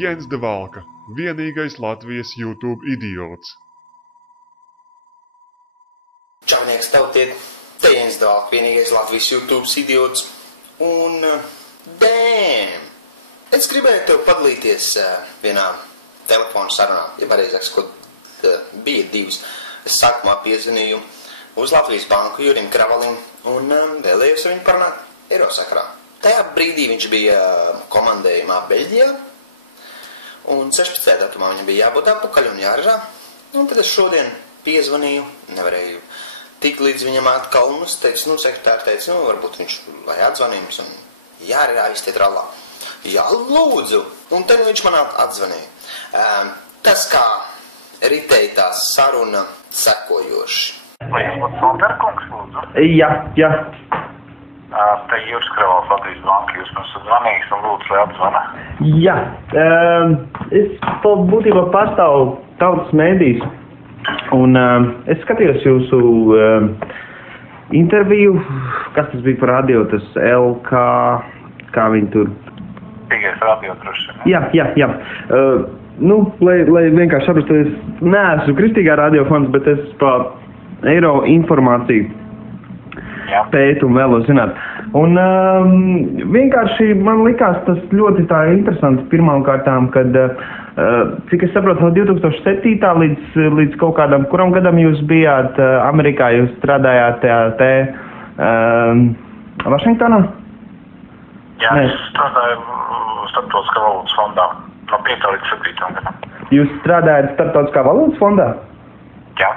Jens de Valka, vienīgais Latvijas YouTube idiots. Čaunieks, tautiet, te Jens de Valka, vienīgais Latvijas YouTube idiots. Un, damn! Es gribēju tev padalīties vienā telefonu sarunā, ja pareizāk sakot, bija divas. Es sākumā piezvanīju uz Latvijas banku Jurim Kravalim un vēlējos ar viņu parunāt eiro sakarā. Tajā brīdī viņš bija komandējumā Beļģijā, un 16. datumā viņam bija jābūt atpakaļ un jārarā. Un tad es šodien piezvanīju, nevarēju tikt līdz viņam atkal, un es teicu, sekretāri teica, varbūt viņš lai atzvanīja mums, un jārarā iztiet rallā. Jā, lūdzu, un tad viņš man atzvanīja. Tas kā ritēja tā saruna sekojoši. Vai jūs būtu Sonderkungs, lūdzu? Jā. Te Juris Kravals, Latvijas banka, jūs mums zvanījis un lūdzu, lai atzvana? Jā, es būtībā pārstāvu Tautas mēdīs, un es skatījos jūsu interviju, kas tas bija par radio, tas LK, kā viņi tur... Tīgais radio droši, ne? Jā. Lai vienkārši saprastu, es neesmu kristīgā radiofans, bet es pa eiro informāciju pētu un vēlos zināt. Un vienkārši man likās tas ļoti tā interesants pirmām kārtām, kad, cik es saprotu, no 2007. līdz kaut kādam, kuram gadam jūs bijāt Amerikā, jūs strādājāt te Vašingtonā? Jā, es strādāju Starptautiskā valūtas fondā no 5. līdz 7. gadam. Jūs strādājat Starptautiskā valūtas fondā? Jā.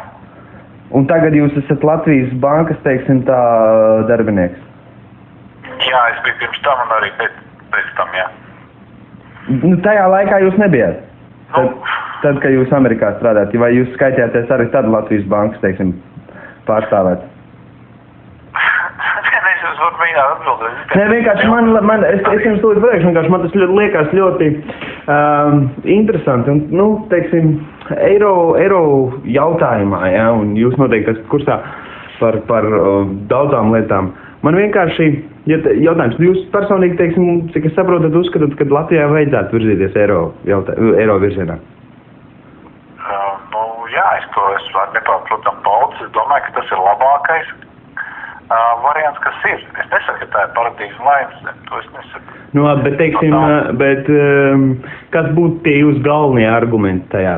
Un tagad jūs esat Latvijas bankas, teiksim, tā darbinieks? Jā, es biju pirms tam un arī pēc tam, jā. Tajā laikā jūs nebijāt? Tad, kad jūs Amerikā strādājat, vai jūs skaitījāties arī tad Latvijas bankas, teiksim, pārstāvēt? Es varu mēģināt atbildēt. Nē, vienkārši es jums tūlīt priekš, vienkārši man tas liekas ļoti interesanti. Un, teiksim, eiro jautājumā, ja, un jūs noteikti esat kursā par daudzām lietām. Man vienkārši jautājums, jūs personīgi, teiksim, cik es saprotu, uzskatāt, ka Latvijā vajadzētu virzīties eiro virzienā? Jā, es to esmu nepārprotam paudzes. Es domāju, ka tas ir labākais variants, kas ir. Es nesaku, ka tā ir paradīze laimes, to es nesaku. Bet, teiksim, kas būtu tie jūsu galvenie argumenti tajā?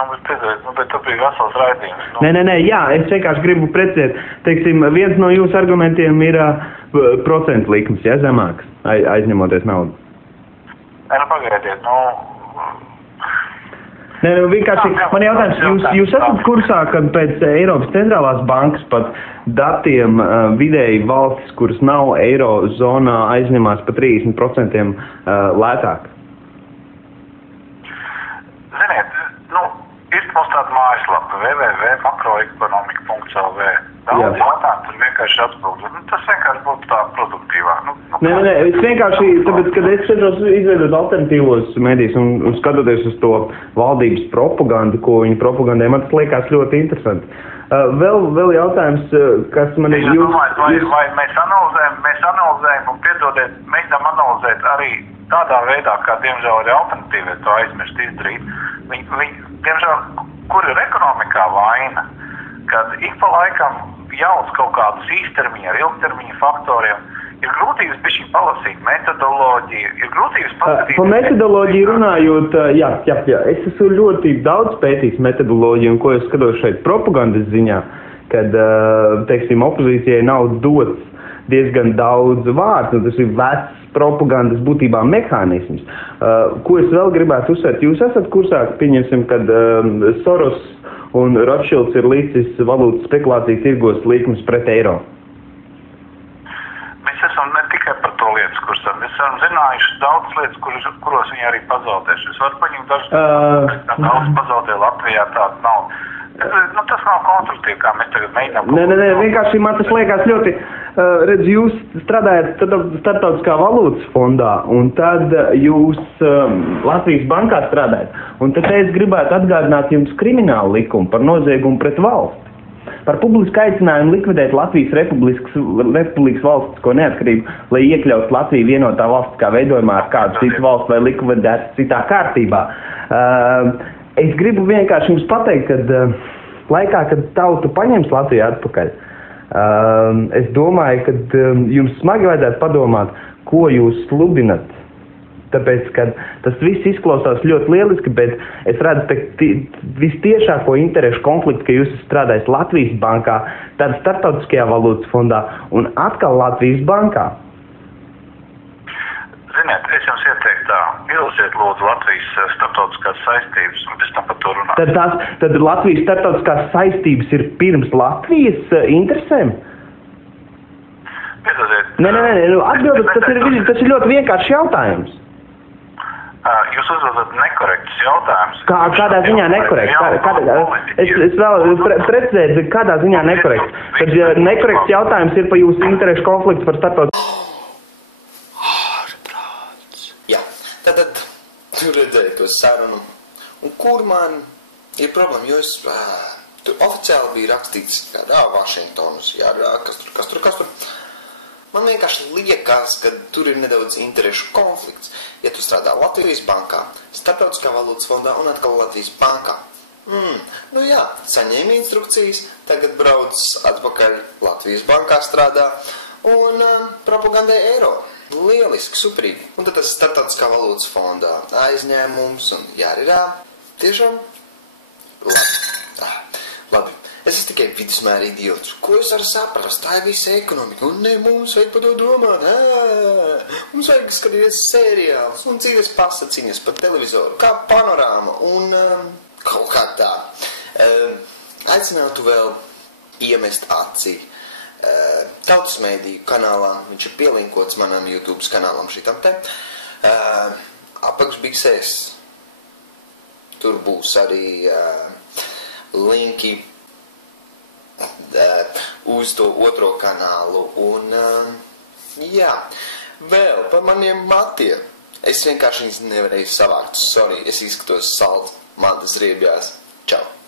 Bet tu bija vesels raidījums. Nē, jā, es vienkārši gribu precizēt. Teiksim, viens no jūsu argumentiem ir procentu likmes, ja, zemāks, aizņemoties naudu. Pagaidiet, Nē, vienkārši, man jautājums, jūs esat kursā, kad pēc Eiropas centrālās bankas pat datiem vidēji valstis, kuras nav eirozonā, aizņemās pa 30% lētāk? Ziniet, ir mums tāda mājaslapa www.makroekonomika.lv. Daudz jautājumi tur vienkārši atbildot. Tas vienkārši būtu tā produktīvāk. Nē, es vienkārši, tāpēc, kad es cenšos izveidot alternatīvos medijus un skatoties uz to valdības propagandu, ko viņi propagandē, man tas liekas ļoti interesanti. Vēl jautājums, kas man ir... Vai mēs analizējam un piedodiet, mēģinām analizēt arī tādā veidā, kā diemžēl arī alternatīvie to aizmirst izdarīt. Viņi, diemžēl, kur ir ekonomikā vaina, kad ik pa laikam jauc kaut kādus īstermiņa ar ilgtermiņa faktoriem, ir grūtības bišķi palasīt metodoloģiju, ir grūtības paskatīt... Pa metodoloģiju runājot, jā, es esmu ļoti daudz pētījis metodoloģiju, un ko es skatos šeit propagandas ziņā, kad, teiksim, opozīcijai nav dots diezgan daudz vārdu, un tas ir vecs propagandas būtībā mehānisms. Ko es vēl gribētu uzsvērt? Jūs esat kursā, pieņemsim, kad Soros un Rothschilds ir līdzis valūtas spekulāciju tirgos likmes pret eiro. Mēs esam ne tikai par to lietas kursā, mēs esam zinājuši daudz lietas, kuros viņi arī pazaudējuši. Es varu paņemt dažas, daudz pazaudē Latvijā tāda nav. Tas nav konstruktīvi, kā mēs tagad mēģinām. Nē, vienkārši man tas liekas ļoti, redz, jūs strādājat Starptautiskā valūtas fondā, un tad jūs Latvijas bankā strādājat. Un tad es gribētu atgādināt jums kriminālu likumu par noziegumu pret valsti. par publisku aicinājumu likvidēt Latvijas Republikas valstisko neatkarību, lai iekļautu Latviju vienotā valstiskā veidojumā ar kādu citu valstu vai likvidētu citā kārtībā. Es gribu vienkārši jums pateikt, ka laikā, kad tauta paņems Latviju atpakaļ, es domāju, ka jums smagi vajadzētu padomāt, ko jūs sludinat. Tāpēc, ka tas viss izklausās ļoti lieliski, bet es redzu vistiešāko interešu konfliktu, ka jūs strādājat Latvijas bankā, tad Startautiskajā valūtas fondā un atkal Latvijas bankā. Ziniet, es jums ieteiktu tā, ilziet lūdzu Latvijas starptautiskās saistības un pēc tam par to runāt. Tad Latvijas starptautiskās saistības ir pirms Latvijas interesēm? Piedodiet. Nē, atbildat, tas ir ļoti vienkāršs jautājums. Jūs uzdodat nekorektus jautājumus. Kādā ziņā nekorekts? Es vēl precizēju, kādā ziņā nekorekts. Tad nekorekts jautājums ir par jūsu interešu konfliktu par starptautisku. Jā, tad tur redzēju to sarunu. Un kur man ir problēma, jo es tur oficiāli bija rakstīts, kā Vašingtonas, jā, kas tur. Man vienkārši liekas, ka tur ir nedaudz interešu konflikts. Ja tu strādā Latvijas bankā, Startautiskā valūtas fondā un atkal Latvijas bankā. Nu jā, saņēma instrukcijas, tagad brauc atpakaļ Latvijas bankā strādā un propagandē eiro. Lieliski, superīgi. Un tad tas Startautiskā valūtas fondā aizņēmums un jārirā. Tiešām? Labi. Es esmu tikai vidusmēra idiots. Ko es varu saprast? Tā ir visa ekonomika. Un ne, mums vajag par to domāt. Mums vajag skatīties seriālus un dzīves pasaciņas par televizoru. Kā panorāma un kaut kā tā. Aicinātu vēl iemest acī Tautas mēdīju kanālā. Viņš ir pielinkots manam YouTube kanālam šitam te. Apakšbiksēs. Tur būs arī linki uz to otro kanālu un jā, vēl par maniem matiem. Es vienkārši viņus nevarēju savākt. Sorry, es izskatos salds, mantas riebjās. Čau!